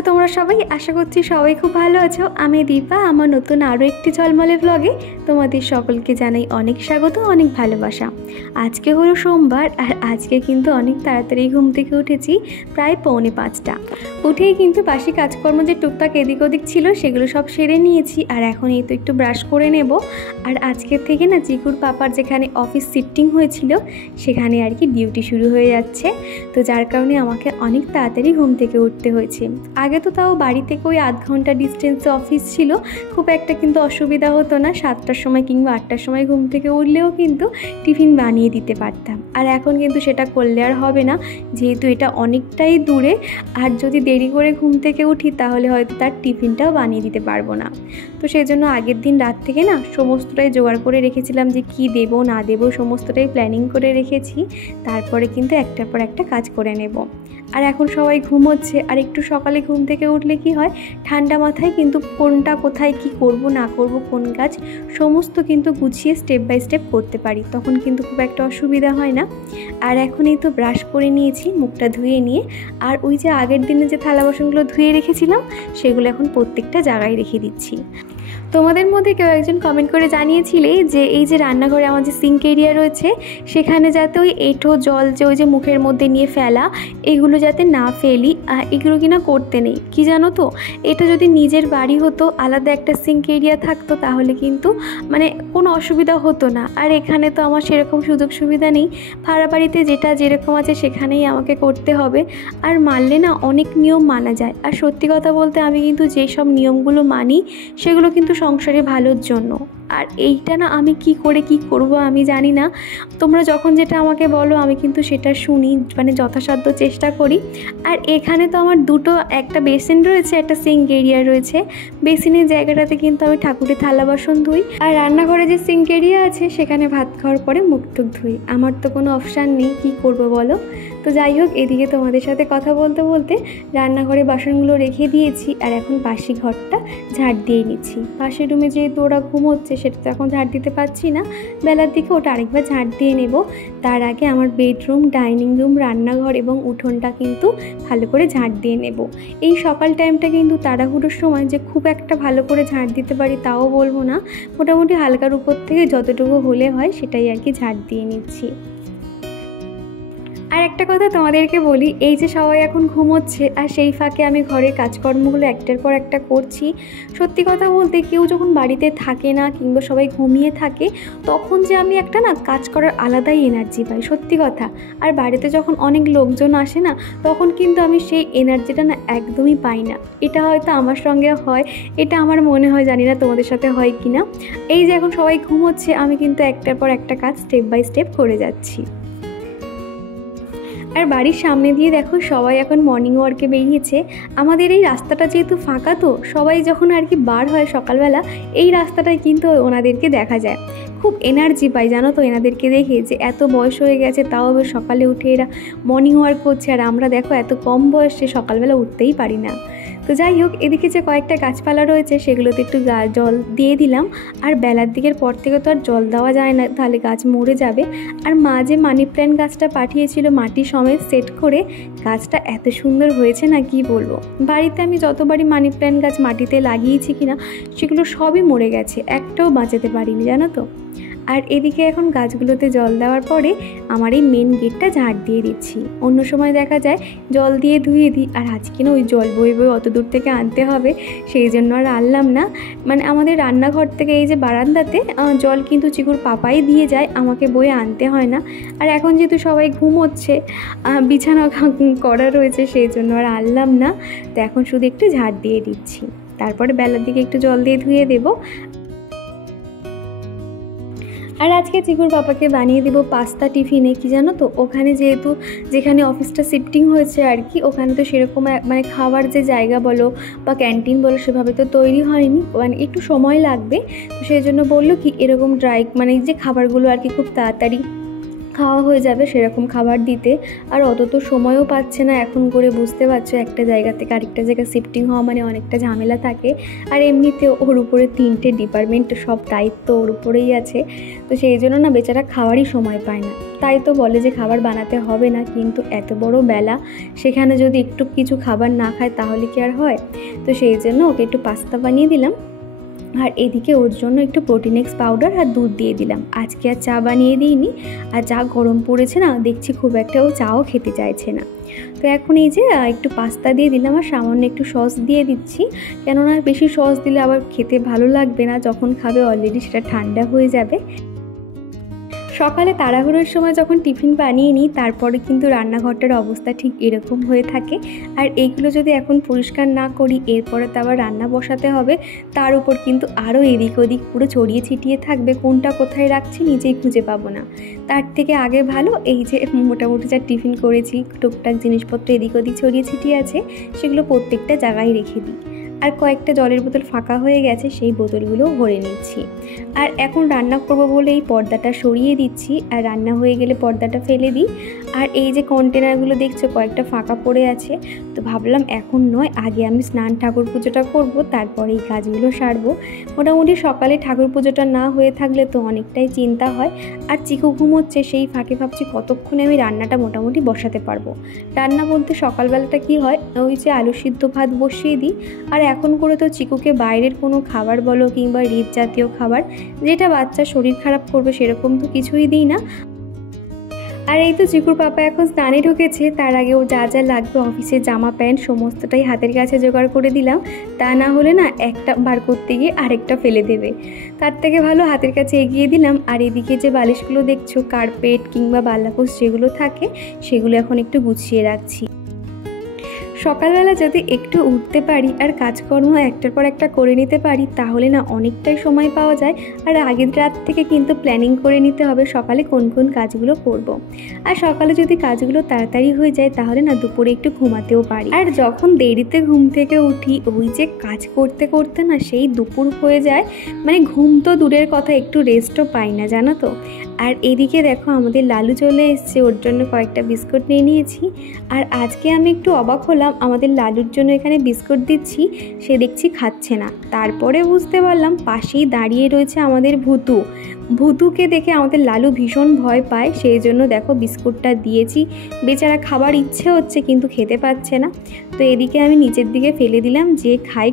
আছো তোমরা সবাই? আশা করছি সবাই খুব ভালো আছো। আমি দীপা, আমার নতুন আরও একটি ঝলমলে ব্লগে তোমাদের সকলকে জানাই অনেক স্বাগত, অনেক ভালোবাসা। আজকে হলো সোমবার, আর আজকে কিন্তু অনেক তাড়াতাড়ি ঘুম থেকে উঠেছি, প্রায় 4:45। উঠেই কিন্তু বাসি কাজকর্ম যে টুকটাক এদিক ওদিক ছিল সেগুলো সব সেরে নিয়েছি, আর এখন এই তো একটু ব্রাশ করে নেব। আর আজকের থেকে না চিকুর পাপার যেখানে অফিস শিফটিং হয়েছিল সেখানে আর কি ডিউটি শুরু হয়ে যাচ্ছে, তো যার কারণে আমাকে অনেক তাড়াতাড়ি ঘুম থেকে উঠতে হয়েছে। আগে তো তাও বাড়ি থেকে ওই আধ ঘন্টা ডিস্টেন্সে অফিস ছিল, খুব একটা কিন্তু অসুবিধা হতো না। 7টার সময় কিংবা 8টার সময় ঘুম থেকে উঠলেও কিন্তু টিফিন বানিয়ে দিতে পারতাম। আর এখন কিন্তু সেটা করলে আর হবে না, যেহেতু এটা অনেকটাই দূরে, আর যদি দেরি করে ঘুম থেকে উঠি তাহলে হয়তো তার টিফিনটাও বানিয়ে দিতে পারবো না। তো সেই জন্য আগের দিন রাত থেকে না সমস্তটাই জোগাড় করে রেখেছিলাম, যে কি দেবো না দেবো সমস্তটাই প্ল্যানিং করে রেখেছি। তারপরে কিন্তু একটার পর একটা কাজ করে নেব। আর এখন সবাই ঘুমোচ্ছে, আর একটু সকালে ঘুম থেকে উঠলে কি হয়, ঠান্ডা মাথায় কিন্তু কোনটা কোথায় কি করব না করব, কোন কাজ সমস্ত কিন্তু গুছিয়ে স্টেপ বাই স্টেপ করতে পারি, তখন কিন্তু খুব একটা অসুবিধা হয় না। আর এখন এই তো ব্রাশ করে নিয়েছি, মুখটা ধুয়ে নিয়ে, আর ওই যে আগের দিনে যে থালা বাসনগুলো ধুয়ে রেখেছিলাম সেগুলো এখন প্রত্যেকটা জায়গায় রেখে দিচ্ছি। তোমাদের মধ্যে কেউ একজন কমেন্ট করে জানিয়েছিলে যে এই যে রান্নাঘরে আমার যে সিঙ্ক এরিয়া রয়েছে সেখানে যাতে ওই এঁঠো জল যে ওই যে মুখের মধ্যে নিয়ে ফেলা এগুলো যাতে না ফেলি, এগুলো কিনা করতে নেই। কি জানো তো, এটা যদি নিজের বাড়ি হতো, আলাদা একটা সিঙ্ক এরিয়া থাকতো, তাহলে কিন্তু মানে কোনো অসুবিধা হতো না। আর এখানে তো আমার সেরকম সুযোগ সুবিধা নেই, ভাড়া বাড়িতে যেটা যেরকম আছে সেখানেই আমাকে করতে হবে। আর মানলে না অনেক নিয়ম মানা যায়, আর সত্যি কথা বলতে আমি কিন্তু যেসব নিয়মগুলো মানি সেগুলো কিন্তু সংসারে ভালোর জন্য। আর এইটা না আমি কি করে কি করব আমি জানি না, তোমরা যখন যেটা আমাকে বলো আমি কিন্তু সেটা শুনি, মানে যথাসাধ্য চেষ্টা করি। আর এখানে তো আমার দুটো, একটা বেসিন রয়েছে, একটা সিঙ্ক এরিয়া রয়েছে। বেসিনের জায়গাটাতে কিন্তু আমি ঠাকুরের থালা বাসন ধুই, আর রান্নাঘরে যে সিঙ্ক এরিয়া আছে সেখানে ভাত খাওয়ার পরে মুখ টুক ধুই। আমার তো কোনো অপশান নেই, কি করব বলো। তো যাই হোক, এদিকে তোমাদের সাথে কথা বলতে বলতে রান্নাঘরে বাসনগুলো রেখে দিয়েছি, আর এখন পাশি ঘরটা ঝাড় দিয়ে নিচ্ছি। পাশের রুমে যেহেতু ওরা ঘুমোচ্ছে সেটা তো এখন ঝাড় দিতে পারছি না, বেলার দিকে ওটা আরেকবার ঝাড় দিয়ে নেব। তার আগে আমার বেডরুম, ডাইনিং রুম, রান্নাঘর এবং উঠোনটা কিন্তু ভালো করে ঝাড় দিয়ে নেব। এই সকাল টাইমটা কিন্তু তাড়াহুড়োর সময় যে খুব একটা ভালো করে ঝাড় দিতে পারি তাও বলবো না, মোটামুটি হালকার উপর থেকে যতটুকু হলে হয় সেটাই আর কি ঝাড় দিয়ে নিচ্ছি। আর একটা কথা তোমাদেরকে বলি, এই যে সবাই এখন ঘুমোচ্ছে আর সেই ফাঁকে আমি ঘরের কাজকর্মগুলো একটার পর একটা করছি। সত্যি কথা বলতে কেউ যখন বাড়িতে থাকে না কিংবা সবাই ঘুমিয়ে থাকে তখন যে আমি একটা না কাজ করার আলাদাই এনার্জি পাই, সত্যি কথা। আর বাড়িতে যখন অনেক লোকজন আসে না তখন কিন্তু আমি সেই এনার্জিটা না একদমই পাই না। এটা হয়তো আমার সঙ্গে হয়, এটা আমার মনে হয়, জানি না তোমাদের সাথে হয় কি না। এই যে এখন সবাই ঘুমোচ্ছে আমি কিন্তু একটার পর একটা কাজ স্টেপ বাই স্টেপ করে যাচ্ছি। আর বাড়ির সামনে দিয়ে দেখো সবাই এখন মর্নিং ওয়ার্কে বেরিয়েছে। আমাদের এই রাস্তাটা যেহেতু ফাঁকা, তো সবাই যখন আর কি বার হয় সকালবেলা এই রাস্তাটায় কিন্তু ওনাদেরকে দেখা যায়। খুব এনার্জি পাই জানো তো এনাদেরকে দেখে, যে এত বয়স হয়ে গেছে তাও সকালে উঠে এরা মর্নিং ওয়ার্ক করছে, আর আমরা দেখো এত কম বয়সে সকালবেলা উঠতেই পারি না। তো যাই হোক, এদিকে যে কয়েকটা গাছপালা রয়েছে সেগুলোতে একটু জল দিয়ে দিলাম। আর বেলার দিকের পর থেকে তো আর জল দেওয়া যায় না, তাহলে গাছ মরে যাবে। আর মা যে মানি প্ল্যান্ট গাছটা পাঠিয়েছিল মাটি সমেত সেট করে, গাছটা এত সুন্দর হয়েছে না কি বলবো। বাড়িতে আমি যতবারই মানি প্ল্যান্ট গাছ মাটিতে লাগিয়েছি কিনা সেগুলো সবই মরে গেছে, একটাও বাঁচাতে পারিনি জানো তো। আর এদিকে এখন গাছগুলোতে জল দেওয়ার পরে আমার এই মেন গেটটা ঝাড় দিয়ে দিচ্ছি। অন্য সময় দেখা যায় জল দিয়ে ধুয়ে দিই, আর আজকে না ওই জল বয়ে বয়ে অত দূর থেকে আনতে হবে, সেই জন্য আর আনলাম না। মানে আমাদের রান্নাঘর থেকে এই যে বারান্দাতে জল কিন্তু চিকুর পাপাই দিয়ে যায়, আমাকে বয়ে আনতে হয় না। আর এখন যেহেতু সবাই ঘুমোচ্ছে, বিছানা করা রয়েছে, সেই জন্য আর আনলাম না। তো এখন শুধু একটু ঝাড় দিয়ে দিচ্ছি, তারপরে বেলার দিকে একটু জল দিয়ে ধুয়ে দেবো। আর আজকে চিকুর পাপাকে বানিয়ে দেবো পাস্তা টিফিনে। কি জানো তো, ওখানে যেহেতু যেখানে অফিসটা শিফটিং হয়েছে আর কি, ওখানে তো সেরকম মানে খাওয়ার যে জায়গা বলো বা ক্যান্টিন বলো সেভাবে তো তৈরি হয়নি, মানে একটু সময় লাগবে। তো সেই জন্য বললো কি এরকম ড্রাই মানে যে খাবারগুলো আর কি খুব তাড়াতাড়ি খাওয়া হয়ে যাবে সেরকম খাবার দিতে। আর অত তো সময়ও পাচ্ছে না এখন করে, বুঝতে পারছো একটা জায়গা থেকে আরেকটা জায়গায় শিফটিং হওয়া মানে অনেকটা ঝামেলা থাকে। আর এমনিতেও ওর উপরে 3টে ডিপার্টমেন্ট, সব দায়িত্ব ওর উপরেই আছে। তো সেই জন্য না বেচারা খাওয়ারই সময় পায় না। তাই তো বলে যে খাবার বানাতে হবে না, কিন্তু এত বড় বেলা, সেখানে যদি একটু কিছু খাবার না খায় তাহলে কি আর হয়। তো সেই জন্য ওকে একটু পাস্তা বানিয়ে দিলাম, আর এদিকে ওর জন্য একটু প্রোটিনেক্স পাউডার আর দুধ দিয়ে দিলাম। আজকে আর চা বানিয়ে দিইনি, আর যা গরম পড়েছে না, দেখছি খুব একটা ও চাও খেতে চাইছে না। তো এখন এই যে একটু পাস্তা দিয়ে দিলাম আর সামান্য একটু সস দিয়ে দিচ্ছি, কেননা বেশি সস দিলে আবার খেতে ভালো লাগবে না, যখন খাবে অলরেডি সেটা ঠান্ডা হয়ে যাবে। সকালে তাড়াহুড়োর সময় যখন টিফিন বানিয়ে নিই, তারপরে কিন্তু রান্নাঘরটার অবস্থা ঠিক এরকম হয়ে থাকে। আর এইগুলো যদি এখন পরিষ্কার না করি, এরপরে তো আবার রান্না বসাতে হবে, তার উপর কিন্তু আরও এদিক ওদিক পুরো ছড়িয়ে ছিটিয়ে থাকবে, কোনটা কোথায় রাখছি নিজেই খুঁজে পাবো না। তার থেকে আগে ভালো এই যে মোটামুটি যা টিফিন করেছি, টুকটাক জিনিসপত্র এদিক ওদিক ছড়িয়ে ছিটিয়ে আছে, সেগুলো প্রত্যেকটা জায়গায় রেখে দিই। আর কয়েকটা জলের বোতল ফাঁকা হয়ে গেছে, সেই বোতলগুলোও ভরে নিচ্ছি। আর এখন রান্না করব বলে এই পর্দাটা সরিয়ে দিচ্ছি, আর রান্না হয়ে গেলে পর্দাটা ফেলে দিই। আর এই যে কন্টেনারগুলো দেখছো কয়েকটা ফাঁকা পড়ে আছে, তো ভাবলাম এখন নয়, আগে আমি স্নান ঠাকুর পুজোটা করব, তারপরে এই কাজগুলো সারবো। মোটামুটি সকালে ঠাকুর পুজোটা না হয়ে থাকলে তো অনেকটাই চিন্তা হয়। আর চিকু ঘুমোচ্ছে, সেই ফাঁকে ভাবছি কতক্ষণে আমি রান্নাটা মোটামুটি বসাতে পারবো। রান্না বলতে সকালবেলাটা কি হয়, ওই যে আলু সিদ্ধ ভাত বসিয়ে দিই। আর এখন করে তো চিকুকে বাইরের কোনো খাবার বলো কিংবা রিচ জাতীয় খাবার, যেটা বাচ্চার শরীর খারাপ করবে সেরকম তো কিছুই দিই না। আর এই তো চিকুর পাপা এখন স্নানে ঢুকেছে, তার আগে ও যা যা লাগবে অফিসের জামা প্যান্ট সমস্তটাই হাতের কাছে জোগাড় করে দিলাম। তা না হলে না একটা বার করতে গিয়ে আরেকটা ফেলে দেবে, তার থেকে ভালো হাতের কাছে এগিয়ে দিলাম। আর এদিকে যে বালিশগুলো দেখছো, কার্পেট কিংবা বাল্লাপোষ যেগুলো থাকে, সেগুলো এখন একটু গুছিয়ে রাখছি। সকালবেলা যদি একটু উঠতে পারি আর কাজকর্ম একটার পর একটা করে নিতে পারি, তাহলে না অনেকটাই সময় পাওয়া যায়। আর আগের রাত থেকে কিন্তু প্ল্যানিং করে নিতে হবে সকালে কোন কোন কাজগুলো করব। আর সকালে যদি কাজগুলো তাড়াতাড়ি হয়ে যায়, তাহলে না দুপুরে একটু ঘুমাতেও পারি। আর যখন দেরিতে ঘুম থেকে উঠি, ওই যে কাজ করতে করতে না সেই দুপুর হয়ে যায়, মানে ঘুম তো দূরের কথা, একটু রেস্টও পাই না, জানো তো। আর এদিকে দেখো আমাদের লালু চলে এসছে, ওর জন্য কয়েকটা বিস্কুট নিয়ে নিয়েছি। আর আজকে আমি একটু অবাক হলাম, আমাদের লালুর জন্য এখানে বিস্কুট দিচ্ছি, সে দেখছি খাচ্ছে না। তারপরে বুঝতে পারলাম পাশেই দাঁড়িয়ে রয়েছে আমাদের ভুতু। ভুতুকে দেখে আমাদের লালু ভীষণ ভয় পায়, সেই জন্য দেখো বিস্কুটটা দিয়েছি। বেচারা খাবার ইচ্ছে হচ্ছে কিন্তু খেতে পাচ্ছে না। তো এদিকে আমি নিচের দিকে ফেলে দিলাম, যে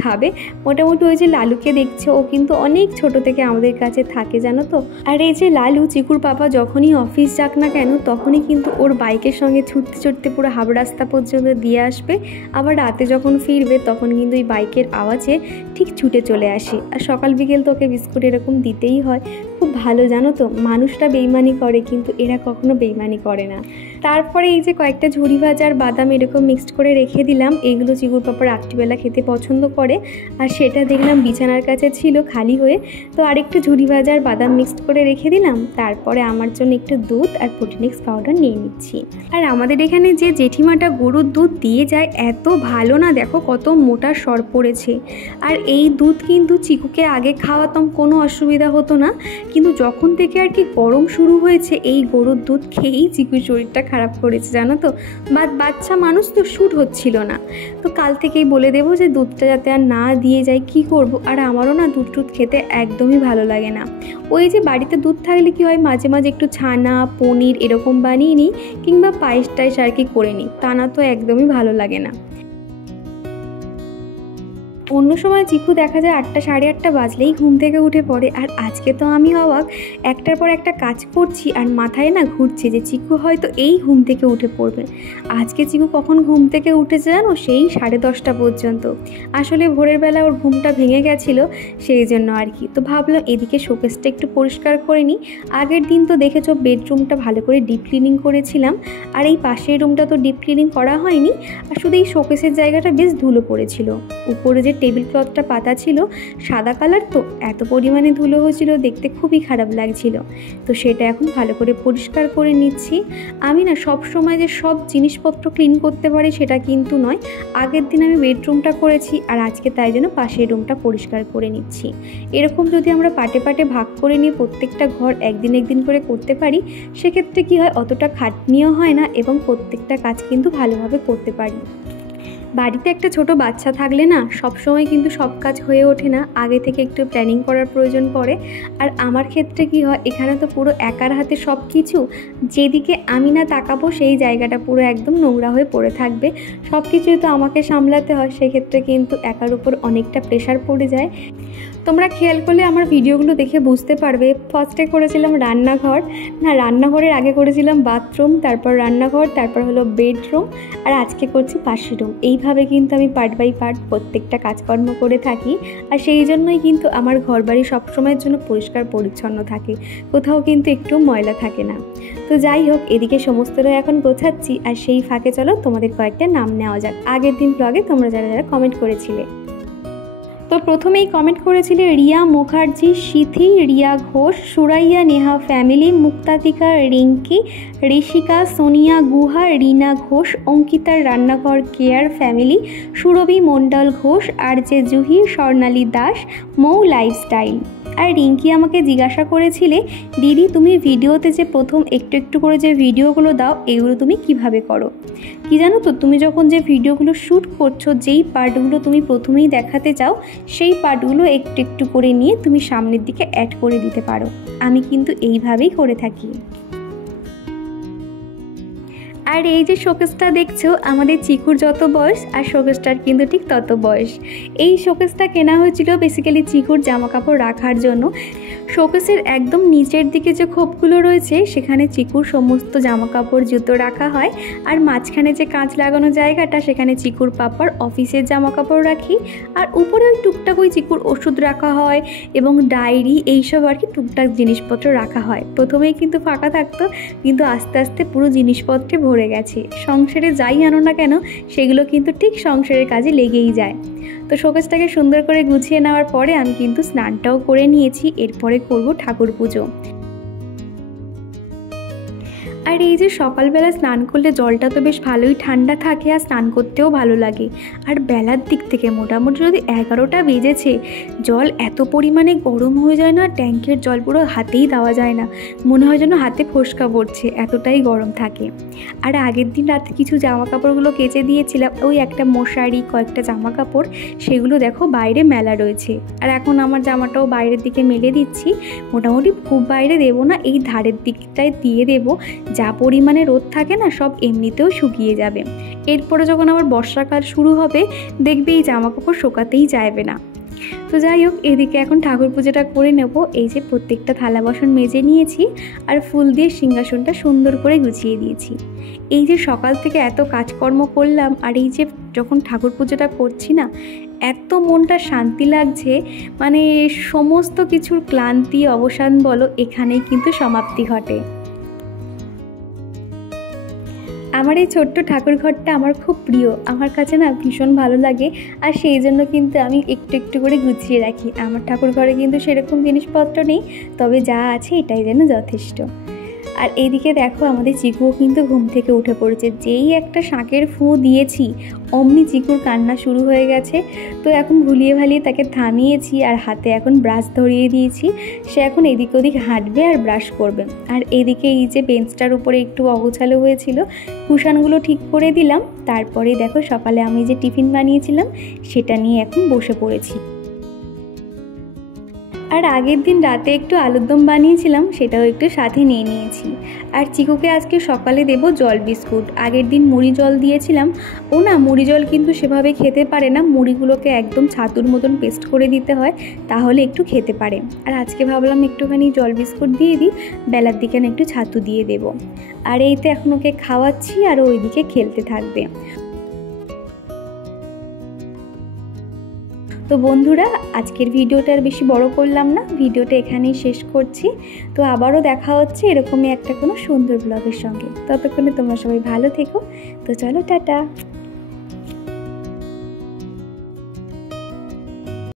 খাবে। মোটামুটি ওই যে লালুকে দেখছে, ও কিন্তু অনেক ছোট থেকে আমাদের কাছে থাকে, জানো তো। আর এই যে লালু, চিকুর পাপা যখনই অফিস যাক না কেন, তখনই কিন্তু ওর বাইকের সঙ্গে ছুটতে ছুটতে পুরো হাফ রাস্তা পর্যন্ত দিয়ে আসবে। আবার রাতে যখন ফিরবে তখন কিন্তু এই বাইকের আওয়াজে ঠিক ছুটে চলে আসে। আর সকাল বিকেল তো ওকে বিস্কুট এরকম দিতেই হয়। খুব ভালো, জানো তো, মানুষরা বেইমানি করে কিন্তু এরা কখনো বেইমানি করে না। তারপরে এই যে কয়েকটা ঝুড়ি ভাজা আর বাদাম এরকম মিক্সড করে রেখে দিলাম, এইগুলো চিকুর পাপা রাত্রিবেলা খেতে পছন্দ করে। আর সেটা দেখলাম বিছানার কাছে ছিল খালি হয়ে, তো আরেকটু ঝুড়ি ভাজা আর বাদাম মিক্সড করে রেখে দিলাম। তারপরে আমার জন্য একটু দুধ আর প্রোটিনেক্স পাউডার নিয়ে নিচ্ছি। আর আমাদের এখানে যে জেঠিমাটা গরুর দুধ দিয়ে যায়, এত ভালো না, দেখো কত মোটা সর পড়েছে। আর এই দুধ কিন্তু চিকুকে আগে খাওয়াতাম, কোনো অসুবিধা হতো না, কিন্তু যখন থেকে আর কি গরম শুরু হয়েছে, এই গরুর দুধ খেয়েই চিকুর শরীরটা খারাপ করেছে, জানো তো। বাচ্চা মানুষ তো শ্যুট হচ্ছিল না। তো কাল থেকেই বলে দেবো যে দুধটা যাতে আর না দিয়ে যায়, কি করব। আর আমারও না দুধ খেতে একদমই ভালো লাগে না। ওই যে বাড়িতে দুধ থাকলে কি হয়, মাঝে মাঝে একটু ছানা পনির এরকম বানিয়ে নিই, কিংবা পায়েস টায়েস আর কি করে নিই, তা না তো একদমই ভালো লাগে না। অন্য সময় চিকু দেখা যায় 8টা সাড়ে 8টা বাজলেই ঘুম থেকে উঠে পড়ে। আর আজকে তো আমি অবাক, একটার পর একটা কাজ করছি আর মাথায় না ঘুরছে যে চিকু হয়তো এই ঘুম থেকে উঠে পড়বে। আজকে চিকু কখন ঘুম থেকে উঠেছে জানো, সেই 10:30 পর্যন্ত। আসলে ভোরের বেলা ওর ঘুমটা ভেঙে গেছিলো, সেই জন্য আর কি। তো ভাবলাম এদিকে শোকেসটা একটু পরিষ্কার করে নিই। আগের দিন তো দেখেছো বেডরুমটা ভালো করে ডিপ ক্লিনিং করেছিলাম, আর এই পাশের রুমটা তো ডিপ ক্লিনিং করা হয়নি। আর শুধু এই শোকেসের জায়গাটা বেশ ধুলো পড়েছিল। উপরে যে টেবিল ক্লথটা পাতা ছিল সাদা কালার, তো এত পরিমাণে ধুলো হয়েছিল, দেখতে খুবই খারাপ লাগছিল। তো সেটা এখন ভালো করে পরিষ্কার করে নিচ্ছি। আমি না সব সময় যে সব জিনিসপত্র ক্লিন করতে পারি সেটা কিন্তু নয়। আগের দিন আমি বেডরুমটা করেছি আর আজকে তাই জন্য পাশের রুমটা পরিষ্কার করে নিচ্ছি। এরকম যদি আমরা পাটে পাটে ভাগ করে নিয়ে প্রত্যেকটা ঘর একদিন একদিন করে করতে পারি, সেক্ষেত্রে কি হয়, অতটা খাটনিও হয় না এবং প্রত্যেকটা কাজ কিন্তু ভালোভাবে করতে পারি। বাড়িতে একটা ছোট বাচ্চা থাকলে না সব সময় কিন্তু সব কাজ হয়ে ওঠে না, আগে থেকে একটু প্ল্যানিং করার প্রয়োজন পড়ে। আর আমার ক্ষেত্রে কি হয়, এখানে তো পুরো একার হাতে সব কিছু, যেদিকে আমি না তাকাবো সেই জায়গাটা পুরো একদম নোংরা হয়ে পড়ে থাকবে। সব কিছুই তো আমাকে সামলাতে হয়, সেক্ষেত্রে কিন্তু একার উপর অনেকটা প্রেশার পড়ে যায়। তোমরা খেয়াল করলে আমার ভিডিওগুলো দেখে বুঝতে পারবে, ফার্স্টে করেছিলাম রান্নাঘর, না রান্নাঘরের আগে করেছিলাম বাথরুম, তারপর রান্নাঘর, তারপর হলো বেডরুম, আর আজকে করছি পাশের রুম। এইভাবে কিন্তু আমি পার্ট বাই পার্ট প্রত্যেকটা কাজকর্ম করে থাকি। আর সেই জন্যই কিন্তু আমার ঘর বাড়ি সবসময়ের জন্য পরিষ্কার পরিচ্ছন্ন থাকে, কোথাও কিন্তু একটু ময়লা থাকে না। তো যাই হোক, এদিকে সমস্তটা এখন গোছাচ্ছি, আর সেই ফাঁকে চলো তোমাদের কয়েকটা নাম নেওয়া যাক। আগের দিন ব্লগে তোমরা যারা যারা কমেন্ট করেছিলে, তো প্রথমেই কমেন্ট করেছিলে রিয়া মুখার্জি, সিথি, রিয়া ঘোষ, সুরাইয়া নেহা ফ্যামিলি, মুক্তাতিকা, রিঙ্কি, ঋষিকা, সোনিয়া গুহা, রিনা ঘোষ, অঙ্কিতার রান্নাঘর কেয়ার ফ্যামিলি, সুরভি মণ্ডল ঘোষ, আর যে জুহি, স্বর্ণালী দাস, মৌ লাইফস্টাইল। আর রিঙ্কি আমাকে জিজ্ঞাসা করেছিলে, দিদি তুমি ভিডিওতে যে প্রথম একটু একটু করে যে ভিডিওগুলো দাও, এগুলো তুমি কিভাবে করো? কি জানো তো, তুমি যখন যে ভিডিওগুলো শ্যুট করছো, যেই পার্টগুলো তুমি প্রথমেই দেখাতে চাও, সেই পার্টগুলো একটু একটু করে নিয়ে তুমি সামনের দিকে অ্যাড করে দিতে পারো। আমি কিন্তু এইভাবেই করে থাকি। আর এই যে শোকেসটা দেখছো, আমাদের চিকুর যত বয়স আর শোকেসটার কিন্তু ঠিক তত বয়স। এই শোকেসটা কেনা হয়েছিল বেসিক্যালি চিকুর জামা কাপড় রাখার জন্য। শোকেসের একদম নিচের দিকে যে খোপগুলো রয়েছে, সেখানে চিকুর সমস্ত জামা কাপড় জুতো রাখা হয়, আর মাঝখানে যে কাঁচ লাগানো জায়গাটা, সেখানে চিকুর পাপার অফিসের জামা কাপড় রাখি, আর উপরে ওই টুকটাক ওই চিকুর ওষুধ রাখা হয় এবং ডায়েরি, এইসব আর কি টুকটাক জিনিসপত্র রাখা হয়। প্রথমেই কিন্তু ফাঁকা থাকতো, কিন্তু আস্তে আস্তে পুরো জিনিসপত্রে ভরে গেছে। সংসারে যাই আনো না কেন, সেগুলো কিন্তু ঠিক সংসারের কাজে লেগেই যায়। তো শোকেসটাকে সুন্দর করে গুছিয়ে নেওয়ার পরে আমি কিন্তু স্নানটাও করে নিয়েছি, এরপরে করব ঠাকুর পুজো। আর এই যে সকালবেলা স্নান করলে জলটা তো বেশ ভালোই ঠান্ডা থাকে, আর স্নান করতেও ভালো লাগে। আর বেলার দিক থেকে মোটামুটি যদি 11টা বেজেছে, জল এত পরিমাণে গরম হয়ে যায় না, ট্যাঙ্কের জল পুরো হাতেই দেওয়া যায় না, মনে হয় যেন হাতে ফোসকা পড়ছে, এতটাই গরম থাকে। আর আগের দিন রাতে কিছু জামা কাপড়গুলো কেচে দিয়েছিলাম, ওই একটা মশারি, কয়েকটা জামা কাপড়, সেগুলো দেখো বাইরে মেলা রয়েছে। আর এখন আমার জামাটাও বাইরের দিকে মেলে দিচ্ছি। মোটামুটি খুব বাইরে দেবো না, এই ধারের দিকটায় দিয়ে দেবো, যা পরিমাণে রোদ থাকে না, সব এমনিতেও শুকিয়ে যাবে। এরপরে যখন আবার বর্ষাকাল শুরু হবে, দেখবে এই জামা কাপড় শুকাতেই চাইবে না। তো যাই হোক, এদিকে এখন ঠাকুর পুজোটা করে নেব। এই যে প্রত্যেকটা থালা বাসন মেজে নিয়েছি, আর ফুল দিয়ে সিংহাসনটা সুন্দর করে গুছিয়ে দিয়েছি। এই যে সকাল থেকে এত কাজকর্ম করলাম, আর এই যে যখন ঠাকুর পুজোটা করছি না, এত মনটা শান্তি লাগছে, মানে সমস্ত কিছুর ক্লান্তি অবসান বলো, এখানেই কিন্তু সমাপ্তি ঘটে। আমার এই ছোট্ট ঠাকুর ঘরটা আমার খুব প্রিয়, আমার কাছে না ভীষণ ভালো লাগে, আর সেই জন্য কিন্তু আমি একটু একটু করে গুছিয়ে রাখি। আমার ঠাকুর ঘরে কিন্তু সেরকম জিনিসপত্র নেই, তবে যা আছে এটাই যেন যথেষ্ট। আর এইদিকে দেখো, আমাদের চিকুও কিন্তু ঘুম থেকে উঠে পড়েছে। যেই একটা শাঁখের ফু দিয়েছি, অমনি চিকুর কান্না শুরু হয়ে গেছে। তো এখন ভুলিয়ে ভালিয়ে তাকে থামিয়েছি, আর হাতে এখন ব্রাশ ধরিয়ে দিয়েছি। সে এখন এদিক ওদিক হাঁটবে আর ব্রাশ করবে। আর এদিকে এই যে বেঞ্চটার উপরে একটু অগোছালো হয়েছিল, কুশানগুলো ঠিক করে দিলাম। তারপরে দেখো, সকালে আমি যে টিফিন বানিয়েছিলাম, সেটা নিয়ে এখন বসে পড়েছি। আর আগের দিন রাতে একটু আলুর দম বানিয়েছিলাম, সেটাও একটু সাথে নিয়ে নিয়েছি। আর চিকুকে আজকে সকালে দেব জল বিস্কুট। আগের দিন মুড়ি জল দিয়েছিলাম, ও না মুড়ি জল কিন্তু সেভাবে খেতে পারে না, মুড়িগুলোকে একদম ছাতুর মতন পেস্ট করে দিতে হয়, তাহলে একটু খেতে পারে। আর আজকে ভাবলাম একটুখানি জল বিস্কুট দিয়ে দিই, বেলার দিকে না একটু ছাতু দিয়ে দেব। আর এইতে এখন ওকে খাওয়াচ্ছি, আর ওইদিকে খেলতে থাকবে। তো বন্ধুরা, আজকের ভিডিওটা আর বেশি বড় করলাম না, ভিডিওটা এখানেই শেষ করছি। তো আবারও দেখা হচ্ছে এরকমই একটা কোনো সুন্দর ব্লগের সঙ্গে। ততক্ষণে তোমরা সবাই ভালো থেকো। তো চলো, টাটা।